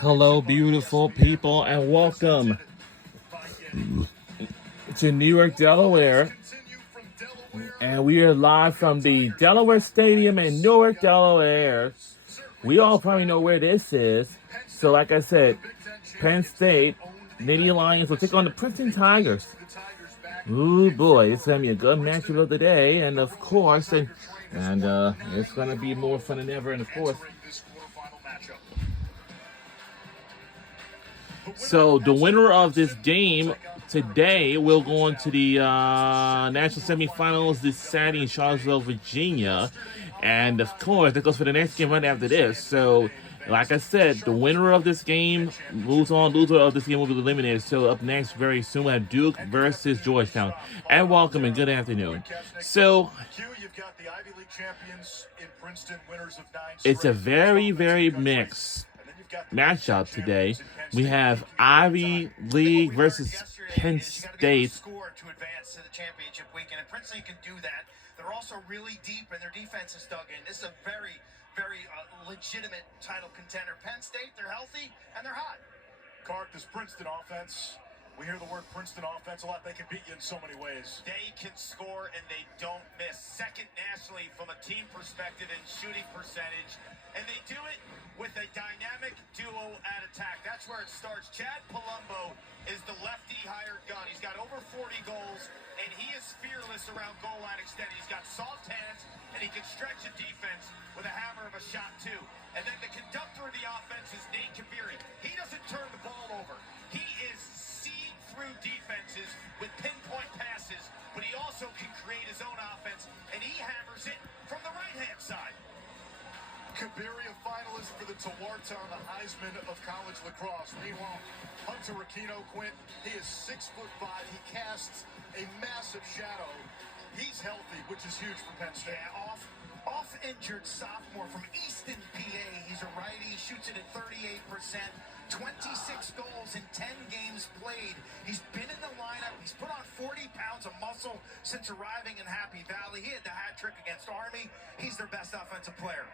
Hello, beautiful people, and welcome to New York, Delaware. And we are live from the Delaware Stadium in Newark, Delaware. We all probably know where this is. So, like I said, Penn State, Nittany Lions will take on the Princeton Tigers. Ooh, boy, it's going to be a good matchup of the day. And, of course, and it's going to be more fun than ever. And, of course, so the winner of this game today will go on to the national semifinals this Saturday in Charlottesville, Virginia. And of course, that goes for the next game right after this. So, like I said, the winner of this game loser of this game will be eliminated. So up next very soon we have Duke versus Georgetown. And welcome and good afternoon. So it's a very, very mixed matchup today. We have Ivy League versus Penn State. To advance to the championship weekend, and Princeton can do that. They're also really deep, and their defense is dug in. This is a very, very legitimate title contender. Penn State, they're healthy and they're hot. Clark, this Princeton offense. We hear the word Princeton offense a lot. They can beat you in so many ways. They can score and they don't miss. Second nationally from a team perspective in shooting percentage. And they do it with a dynamic duo at attack. That's where it starts. Chad Palumbo is the lefty hired gun. He's got over 40 goals, and he is fearless around goal line extended. He's got soft hands, and he can stretch a defense with a hammer of a shot, too. And then the conductor of the offense is Nate Kabiri. He doesn't turn the ball over. He is through defenses with pinpoint passes, but he also can create his own offense, and he hammers it from the right-hand side. Kabiri, a finalist for the Tularton, the Heisman of college lacrosse. Meanwhile, Hunter Aquino, Quint, he is 6'5". He casts a massive shadow. He's healthy, which is huge for Penn State. Yeah, off-injured sophomore from Easton, PA. He's a righty, shoots it at 38%. 26 goals in 10 games played. He's been in the lineup. He's put on 40 pounds of muscle since arriving in Happy Valley. He had the hat trick against Army. He's their best offensive player.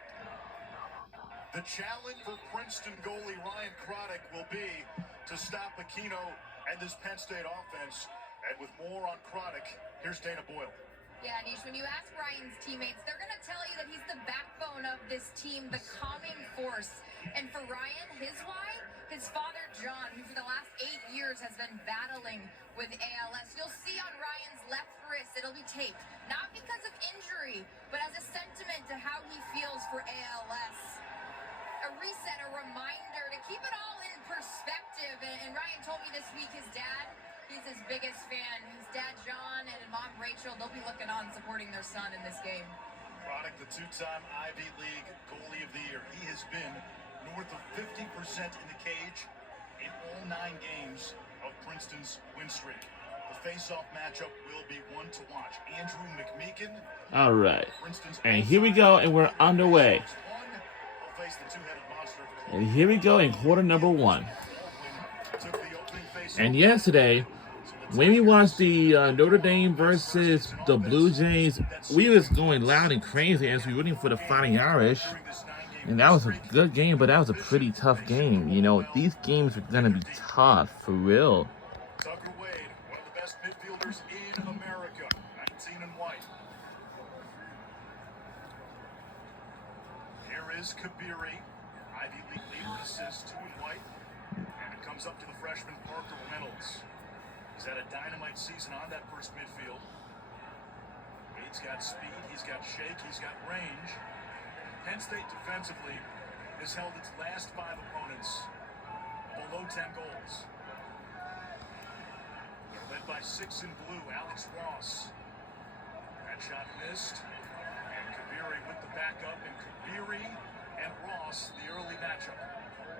The challenge for Princeton goalie Ryan Croddick will be to stop Aquino and this Penn State offense. And with more on Croddick, here's Dana Boyle. Yeah, Nish, when you ask Ryan's teammates, they're going to tell you that he's the backbone of this team, the calming force. And for Ryan, his why? His father, John, who for the last 8 years has been battling with ALS. You'll see on Ryan's left wrist, it'll be taped. Not because of injury, but as a sentiment to how he feels for ALS. A reset, a reminder to keep it all in perspective. And Ryan told me this week his dad, he's his biggest fan. His dad, John, and mom, Rachel, they'll be looking on, supporting their son in this game. Croddick, the two-time Ivy League goalie of the year. He has been north of 50% in the cage in all 9 games of Princeton's win streak. The face-off matchup will be one to watch. Andrew McMeekin. All right. And here we go, and we're underway. And here we go in quarter number 1. And yesterday, when we watched the Notre Dame versus the Blue Jays, we was going loud and crazy as we were rooting for the Fighting Irish. And that was a good game, but that was a pretty tough game. You know, these games are going to be tough, for real. Tucker Wade, one of the best midfielders in America, 19 and white. Here is Kabiri, Ivy League leader, assists 2 in white. And it comes up to the freshman Parker Reynolds. He's had a dynamite season on that first midfield. Wade's got speed, he's got shake, he's got range. Penn State defensively has held its last 5 opponents below 10 goals. They're led by 6 in blue, Alex Ross. That shot missed, and Kabiri with the backup, and Kabiri and Ross, the early matchup.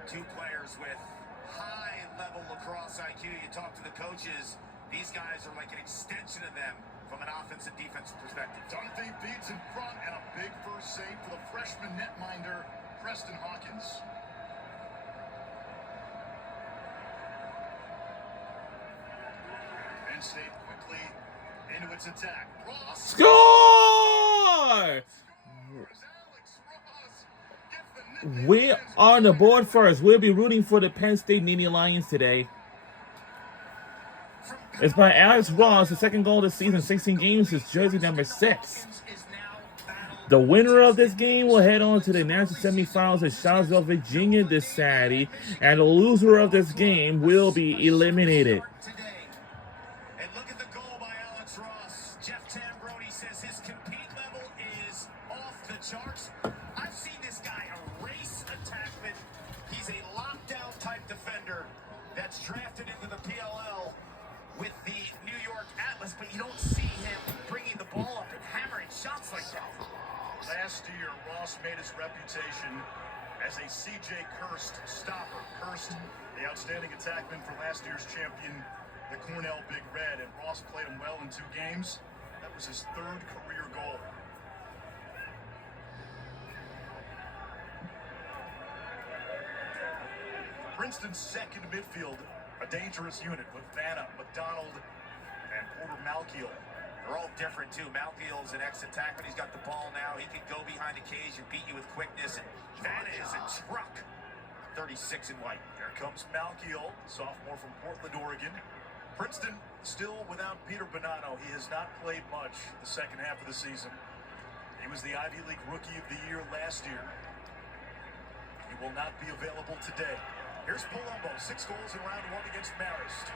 2 players with high-level lacrosse IQ. You talk to the coaches, these guys are like an extension of them from an offense and defensive perspective. Dunphy beats in front, and a big first save for the freshman netminder, Preston Hawkins. Penn State quickly into its attack. Ross. Score! Alex Ross gets the we are on the board first. We'll be rooting for the Penn State Nittany Lions today. It's by Alex Ross, the second goal of the season, 16 games, is jersey number 6. The winner of this game will head on to the national semifinals in Charlottesville, Virginia this Saturday, and the loser of this game will be eliminated. And look at the goal by Alex Ross. Jeff Tambroni says his compete level is off the charts. I've seen this guy erase attackmen. He's a lockdown type defender that's drafted into the PLL with the New York Atlas, but you don't see him bringing the ball up and hammering shots like that. Last year, Ross made his reputation as a CJ Kirst stopper. Kirst, the outstanding attackman for last year's champion, the Cornell Big Red, and Ross played him well in 2 games. That was his 3rd career goal. Princeton's second midfield, a dangerous unit with Vanna, McDonald, and Porter Malkiel. They're all different, too. Malkiel's an ex-attacker. He's got the ball now. He can go behind the cage and beat you with quickness. And Vanna is a truck. 36 in white. Here comes Malkiel, sophomore from Portland, Oregon. Princeton still without Peter Bonanno. He has not played much the second half of the season. He was the Ivy League Rookie of the Year last year. He will not be available today. Here's Palumbo, 6 goals in round 1 against Marist.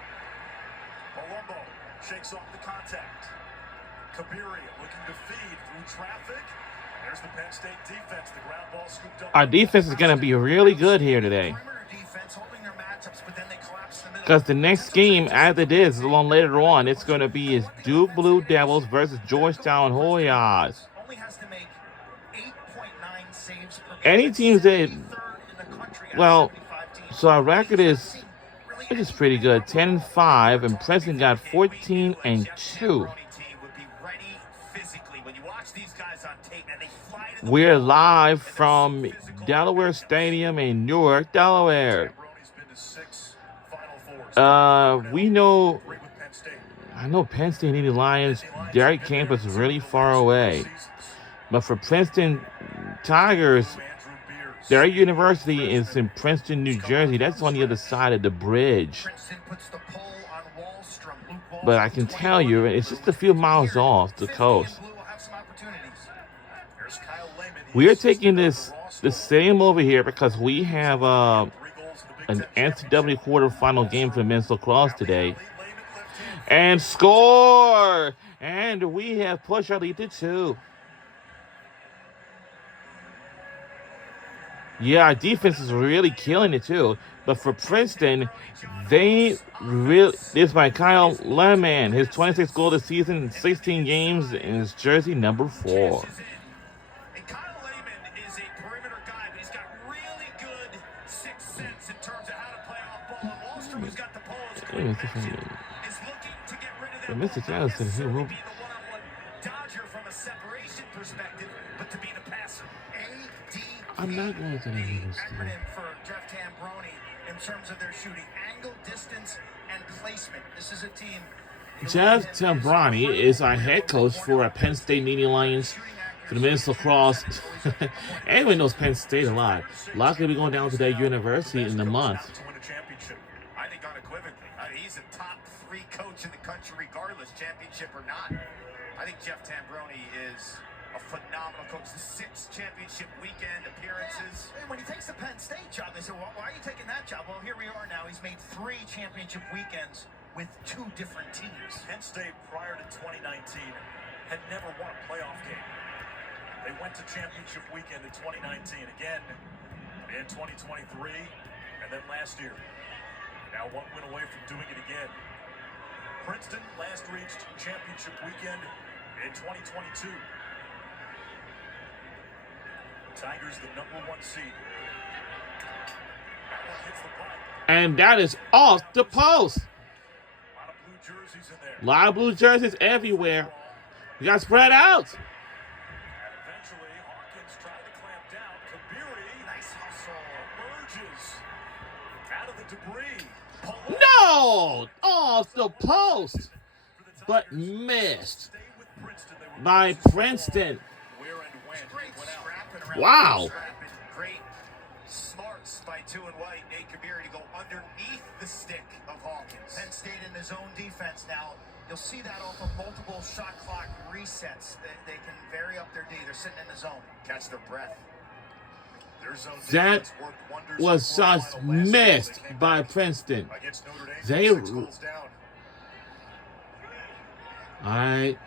Palumbo shakes off the contact. Kabiri looking to feed through traffic. There's the Penn State defense. The ground ball scooped up. Our defense is going to be really good here today. Because the next game after this, a little later on, it's going to be is Duke Blue Devils versus Georgetown Hoyas. Any teams that, well, so our record is, it is pretty good, 10-5, and Princeton got 14-2. We're live from Delaware Stadium in Newark, Delaware. We know, I know Penn State Nittany Lions, their campus is really far away. But for Princeton Tigers, their university is in Princeton, New Jersey. That's on the other side of the bridge. But I can tell you, it's just a few miles off the coast. We are taking the same over here because we have an NCAA quarterfinal game for men's lacrosse today. And score! And we have pushed our lead to 2. Yeah, our defense is really killing it too. But for Princeton, they really, this by Kyle Lehman, his 26th goal this season in 16 games in his jersey number 4. Mr. Johnson, he will. I'm not going to the acronym for Jeff Tambroni in terms of their shooting angle, distance, and placement. This is a team. Jeff Tambroni is our head coach for our Penn State Nittany Lions for the men's lacrosse. Everyone knows Penn State a lot. Likely be going down to their university in a month. I think unequivocally, he's a top 3 coach in the country, regardless, championship or not. I think Jeff Tambroni is a phenomenal coach. The 6 championship weekend appearances. Yeah. When he takes the Penn State job, they say, well, why are you taking that job? Well, here we are now. He's made 3 championship weekends with 2 different teams. Penn State, prior to 2019, had never won a playoff game. They went to championship weekend in 2019, again in 2023, and then last year. Now 1 win away from doing it again. Princeton last reached championship weekend in 2022. Tigers the number 1 seed. That one hits the pipe. And that is off the post. A lot of blue jerseys in there. A lot of blue jerseys everywhere. We got spread out. And eventually, Hawkins tried to clamp down. Kabiri, nice hustle, emerges out of the debris. No! Off the post. But missed by Princeton. Wow. Smarts by 2 and white. Nate Kabiri to go underneath the stick of Hawkins. Penn State in his own defense now. You'll see that off of multiple shot clock resets. They can vary up their D. They're sitting in the zone. Catch their breath. Their zone That defense worked wonders was in the shots quarterfinal last year. missed They came by back Princeton. against Notre Dame, They- 6 goals down. All right.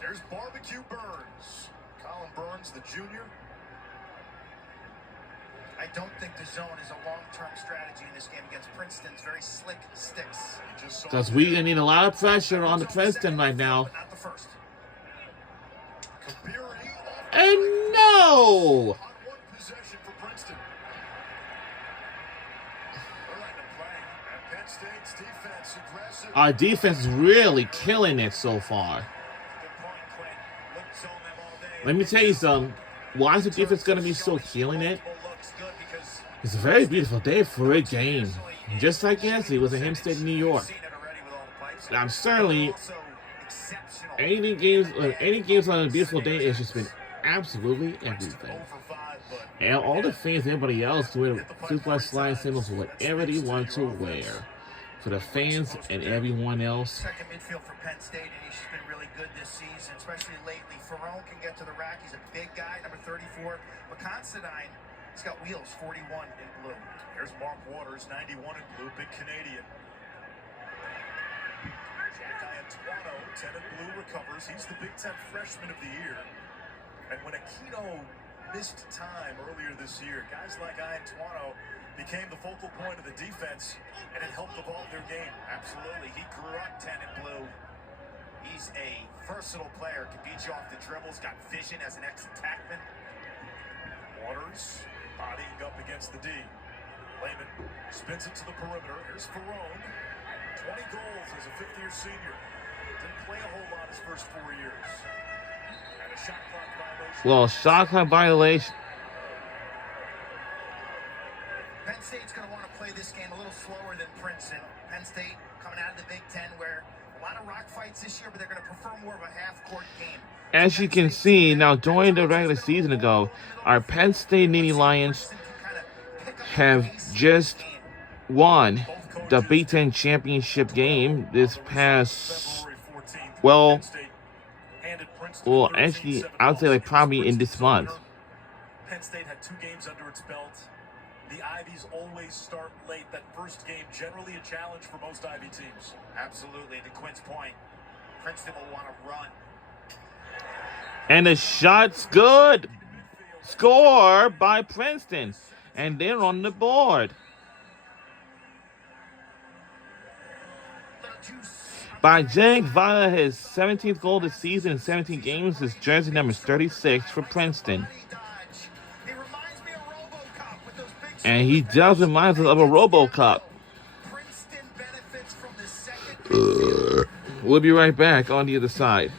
There's Barbecue Burns. Colin Burns, the junior. I don't think the zone is a long-term strategy in this game against Princeton's very slick sticks. He just saw Because we're going to need a lot of pressure on the Princeton right now. But not the first. Kabiri off And no! on one possession for Princeton. They're letting him play. And Penn State's defense aggressive. Our defense is really killing it so far. Good point, Quinn. Look zone them all day. Let me tell you something. Why is the defense going to be so killing it? Looks good because It's a very beautiful day for a game. Just like yesterday was in Hempstead, New York. seen it already with all the pipes. I'm certainly Also exceptional. any games on a beautiful day has just been absolutely everything. Over 5, but And all the fans, everybody else, wear super slide symbols, whatever they want to wear. For the fans and everyone else. Second midfield for Penn State, and he's been really good this season, especially lately. Ferrone can get to the rack. He's a big guy, number 34. But Considine, he's got wheels, 41 in blue. there's Mark Waters, 91 in blue, big Canadian. Jack Iantuano, 10 in blue, recovers. He's the Big Ten Freshman of the Year. And when Aquino missed time earlier this year, guys like Iantuano became the focal point of the defense, and it helped evolve their game. Absolutely. He grew up 10 in blue. He's a versatile player. Can beat you off the dribbles. Got vision as an ex-attackman. Waters bodying up against the D. Lehman spins it to the perimeter. Here's Ferrone. 20 goals as a fifth-year senior. Didn't play a whole lot his first 4 years. And a shot clock violation. Well, shot clock violation. Penn State's going to want to play this game a little slower than Princeton. Penn State coming out of the Big Ten where a lot of rock fights this year, but they're going to prefer more of a half-court game. As you can see, now during the regular season ago, our Penn State Nittany Lions have just won the Big Ten championship game this past, February 14th. well, Penn State handed Princeton well, 13-7 actually, I would say like probably in this month. Penn State had 2 games under its belt. The Ivies always start late. That first game, generally a challenge for most Ivy teams. Absolutely. To Quinn's point, Princeton will want to run. And the shot's good. Score by Princeton. And they're on the board. By Jake Vila, his 17th goal this season in 17 games, is jersey number 36 for Princeton. And he does remind us of a RoboCop. We'll be right back on the other side.